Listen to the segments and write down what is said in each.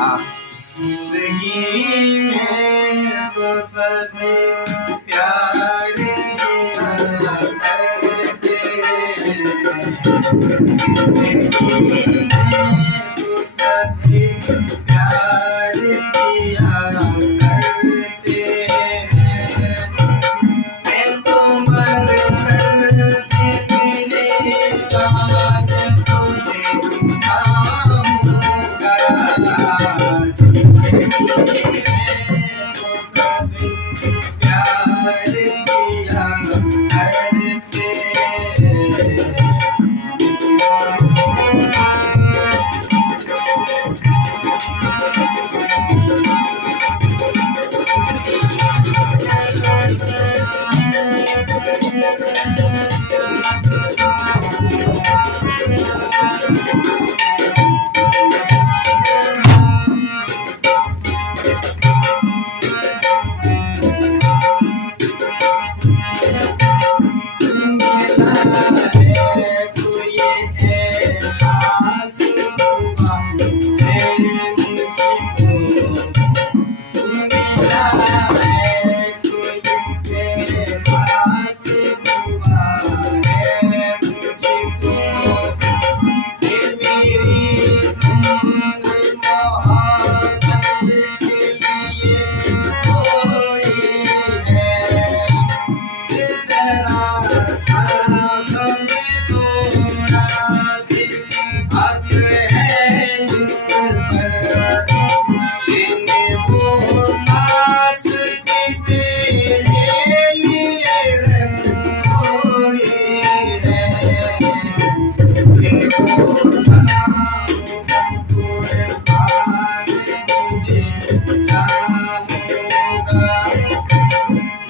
आप जिंदगी में तो सभी प्यार किया करते, जिंदगी में तो सभी प्यार किया करते हैं। मैं तो मर कर भी मेरे जान तुझे पाऊंगा, जिंदगी में तो सभी प्यार किया करते हैं।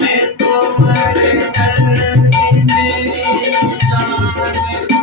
मैं तो मर कर भी मेरी जान